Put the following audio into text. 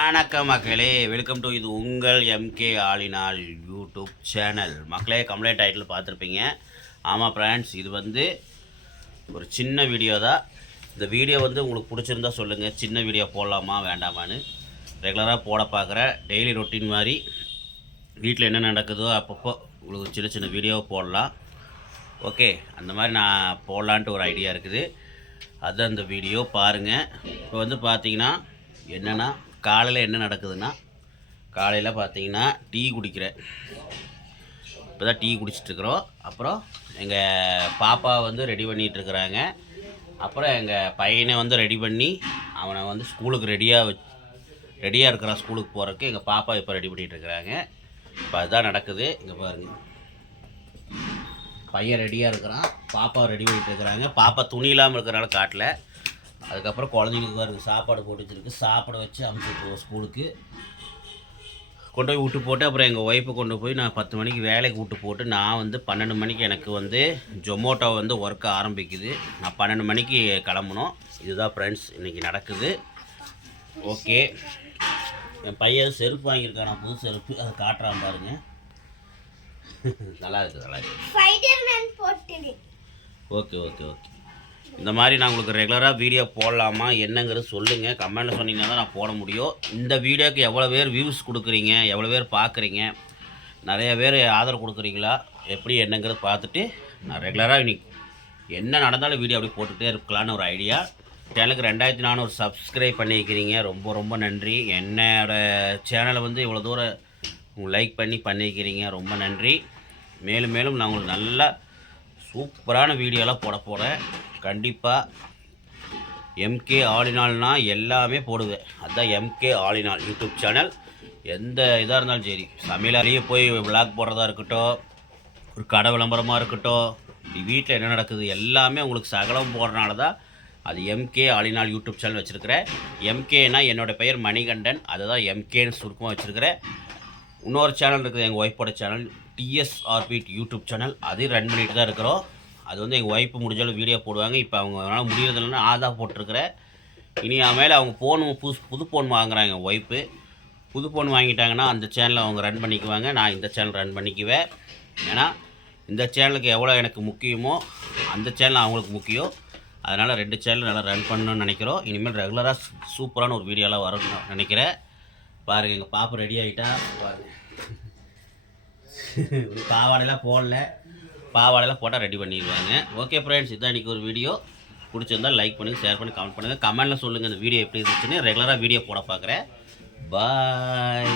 வணக்கம் மக்களே. Welcome to இது உங்கள் எம்கே ஆலினால் யூடியூப் சேனல் மக்களே கம்ப்ளைண்ட் டைட்டில் பார்த்துருப்பீங்க. ஆமாம் ஃப்ரெண்ட்ஸ் இது வந்து ஒரு சின்ன வீடியோ தான். இந்த வீடியோ வந்து உங்களுக்கு பிடிச்சிருந்தா சொல்லுங்கள் சின்ன வீடியோ போடலாமா வேண்டாமான்னு. ரெகுலராக போட பார்க்குற டெய்லி ரொட்டீன் மாதிரி வீட்டில் என்ன நடக்குதோ அப்பப்போ உங்களுக்கு சின்ன சின்ன வீடியோ போடலாம். ஓகே அந்த மாதிரி நான் போடலான்ட்டு ஒரு ஐடியா இருக்குது. அதுதான் இந்த வீடியோ பாருங்கள் இப்போ வந்து பார்த்தீங்கன்னா என்னென்னா காலையில் என்ன நடக்குதுன்னா காலையில் பார்த்தீங்கன்னா டீ குடிக்கிறேன் இப்போ தான் டீ குடிச்சிட்ருக்குறோம் அப்புறம் எங்கள் பாப்பா வந்து ரெடி பண்ணிகிட்ருக்குறாங்க அப்புறம் எங்கள் பையனை வந்து ரெடி பண்ணி அவனை வந்து ஸ்கூலுக்கு ரெடியாக வச் ரெடியாக இருக்கிறான் ஸ்கூலுக்கு போகிறதுக்கு எங்கள் பாப்பா இப்போ ரெடி பண்ணிகிட்ருக்குறாங்க இப்போ அதுதான் நடக்குது. இங்கே பாருங்கள் பையன் ரெடியாக இருக்கிறான். பாப்பா ரெடி பண்ணிகிட்ருக்குறாங்க இருக்கிறாங்க பாப்பா துணி இல்லாமல் இருக்கிறனால காட்டில். அதுக்கப்புறம் குழந்தைங்களுக்கு பாருங்க சாப்பாடு போட்டு வச்சிருக்கு. சாப்பாடு வச்சு அனுப்பிச்சுட்ருவோம் ஸ்கூலுக்கு. கொண்டு போய் விட்டு போட்டு அப்புறம் எங்கள் ஒய்ஃபை கொண்டு போய் நான் பத்து மணிக்கு வேலைக்கு விட்டு போட்டு நான் வந்து பன்னெண்டு மணிக்கு எனக்கு வந்து ஜொமோட்டோ வந்து ஒர்க் ஆரம்பிக்குது. நான் பன்னெண்டு மணிக்கு கிளம்பணும் இதுதான் ஃப்ரெண்ட்ஸ் இன்றைக்கி நடக்குது. ஓகே என் பையன் செருப்பு வாங்கியிருக்கான். நான் புது செருப்பு அதை காட்டுறான் பாருங்க. நல்லா இருக்குது நல்லா இருக்குது ஓகே ஓகே ஓகே இந்த மாதிரி நான் உங்களுக்கு ரெகுலராக வீடியோ போடலாமா என்னங்கிறது சொல்லுங்கள் கமெண்ட்டில் சொன்னீங்கன்னா தான் நான் போட முடியும். இந்த வீடியோக்கு எவ்வளோ பேர் வியூஸ் கொடுக்குறீங்க எவ்வளோ பேர் பார்க்குறீங்க நிறைய பேர் ஆதரவு கொடுக்குறீங்களா எப்படி என்னங்கிறது பார்த்துட்டு நான் ரெகுலராக இன்னைக்கு என்ன நடந்தாலும் வீடியோ அப்படி போட்டுகிட்டே இருக்கலான்னு ஒரு ஐடியா சேனலுக்கு ரெண்டாயிரத்தி நானூறு சப்ஸ்கிரைப் பண்ணியிருக்கிறீங்க. ரொம்ப ரொம்ப நன்றி. என்னோட சேனலை வந்து இவ்வளோ தூரம் லைக் பண்ணி பண்ணியிருக்கிறீங்க. ரொம்ப நன்றி. மேலும் மேலும் நான் உங்களுக்கு நல்லா சூப்பரான வீடியோலாம் போட போகிறேன் கண்டிப்பாக எம்கே ஆலினால்னா எல்லாமே போடுவேன். அதுதான் எம்கே ஆலினால் யூடியூப் சேனல். எந்த இதாக இருந்தாலும் சரி. சமையலாலேயே போய் விளாக் போடுறதா இருக்கட்டும் ஒரு கடை விளம்பரமாக இருக்கட்டும் வீட்டில் என்ன நடக்குது எல்லாமே உங்களுக்கு சகலம் போடுறனால தான் அது எம்கே ஆலினால் யூடியூப் சேனல் வச்சுருக்கிறேன். எம்கேனா என்னோடய பெயர் மணிகண்டன். அதுதான் எம்கேன்னு சுருக்கமாக வச்சுருக்கிறேன். இன்னொரு சேனல் இருக்குது எங்கள் ஒய்ஃபோட சேனல் டிஎஸ்ஆர்பி யூடியூப் சேனல். அதையும் ரன் பண்ணிட்டு தான் இருக்கிறோம். அது வந்து எங்கள் ஒய்ஃப் முடிஞ்சாலும் வீடியோ போடுவாங்க. இப்போ அவங்க அதனால் முடியறதில்லைன்னா ஆதா போட்டிருக்கிறேன். இனி மேலே அவங்க ஃபோன் புது புது ஃபோன் வாங்குறாங்க எங்கள் ஒய்ஃபு புது ஃபோன் வாங்கிட்டாங்கன்னா அந்த சேனலை அவங்க ரன் பண்ணிக்குவாங்க. நான் இந்த சேனல் ரன் பண்ணிக்குவேன். ஏன்னா இந்த சேனலுக்கு எவ்வளோ எனக்கு முக்கியமோ அந்த சேனல் அவங்களுக்கு முக்கியம். அதனால் ரெண்டு சேனல் நல்லா ரன் பண்ணணும்னு நினைக்கிறோம். இனிமேல் ரெகுலராக சூப்பரான ஒரு வீடியோலாம் வரும்னு நினைக்கிறேன். பாருங்கள் எங்கள் பாப்பா ரெடி ஆகிட்டா பாருங்க. பாவாடைலாம் போடல. பாவாடைலாம் போட்டால் ரெடி பண்ணிடுவாங்க. ஓகே ஃப்ரெண்ட்ஸ் இதான் இன்றைக்கி ஒரு வீடியோ பிடிச்சிருந்தா லைக் பண்ணுங்கள் ஷேர் பண்ணி கமெண்ட் பண்ணுங்கள் கமெண்ட்டில் சொல்லுங்கள் இந்த வீடியோ எப்படி இருந்துச்சுன்னு. ரெகுலராக வீடியோ போட பார்க்குறேன். பாய்